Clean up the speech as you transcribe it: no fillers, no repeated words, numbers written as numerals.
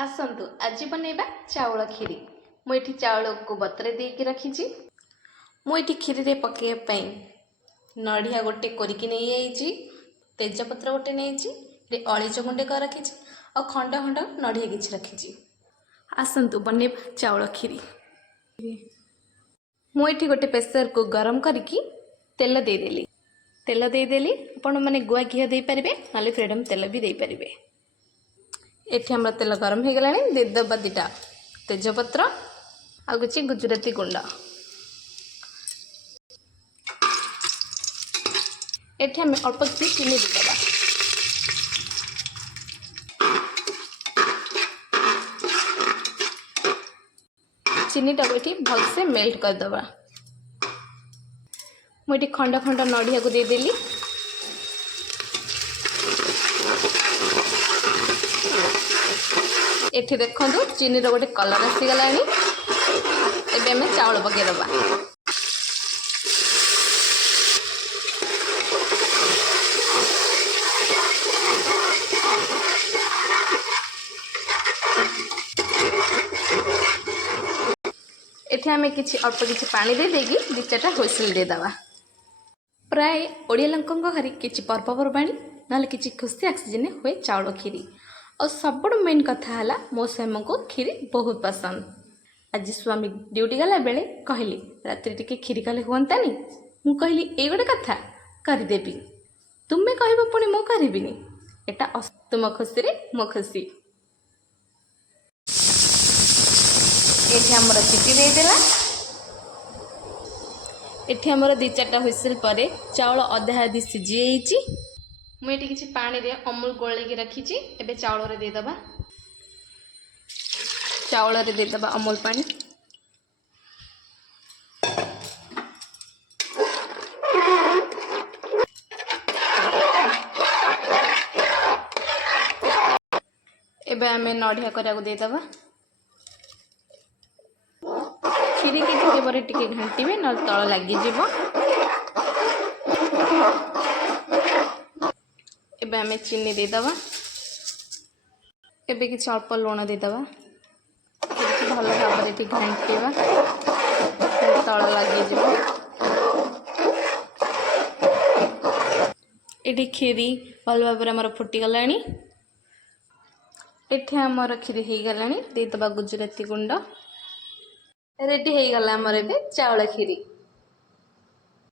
आसतु आज बनैबा चाउल खीरी। मुझे चाउल को बतरे देकी रखी। मुझे खीरी रे पकई नड़िया गोटे कोरिकी नहीं जाइए, तेजपत्र गोटे नहीं अलीच गुंडे कर रखी और खंड खंड नड़िया किसी रखी। आसतु बनैबा चाउल खीरी। मुझे गोटे प्रेसर को गरम करके तेल देदेली। तेल देदेली आपण मैंने गुआ घी दे पारे ना फ्रीडम तेल भी दे पारे। एठी हमर तेल गरम हो गलानी। देदेबा दुटा तेजपत्र आ किसी गुजराती गुंड। एठी हम अल्प किसी चीनी देदेबा। चीनी टाको ये भलसे मेल्ट करदे। मुझे खंड खंड नड़िया को देदेली। एठी देखो चीनी गोटे कलर आसीगला। एबे हमें चाउल पकईदबा। एठी हमें किछि अल्प किछि पानी दे देगी दि चारटा हुइसिल दे दबा। प्राय ओडिया लोकंक घरे किछि पर्वपर्वाणी ना किछि खुशी आक्सीजन हुए चाउल खीरी। और सब मेन कथा है मो स्वामी को खीरी बहुत पसंद। आज स्वामी ड्यूटी गला बेले कहली रात्रि टिके खीरी कले हुआंतानी। मु कहली ए गोटे कथा करदेवी। तुम्हें कह पुणी मु करबिनी। एटा तुम खुशी रे मो खुशी। एठी हमर चिटी दे देला। एठी हमर दि चारटा हुइसिल परे चाउल अधा आधी सिझी जाइछि। मुझे किसी पानी रे अमूल गोल रखी। एबे चाउल रे दे दबा। चाउल रे दे दबा अमूल पानी। एबे हमें नड़िया करा को दे दबा। खीरी के टिके पर टिके घांटीबे न तळ लागी जीवो। एबे हमें चीनी दे दबा। एबे किछि अल्प लूण दे दबा। किछि भल भाव रे घांटीबा तळ लागी जीवो। एठी खीरी भल भाव रे हमर फुटी गलानी। एठी हमर खीरी हे गलानी। दे दबा गुजराती गुंड। रेडी हो गला हमर एबे चाउल खीरी।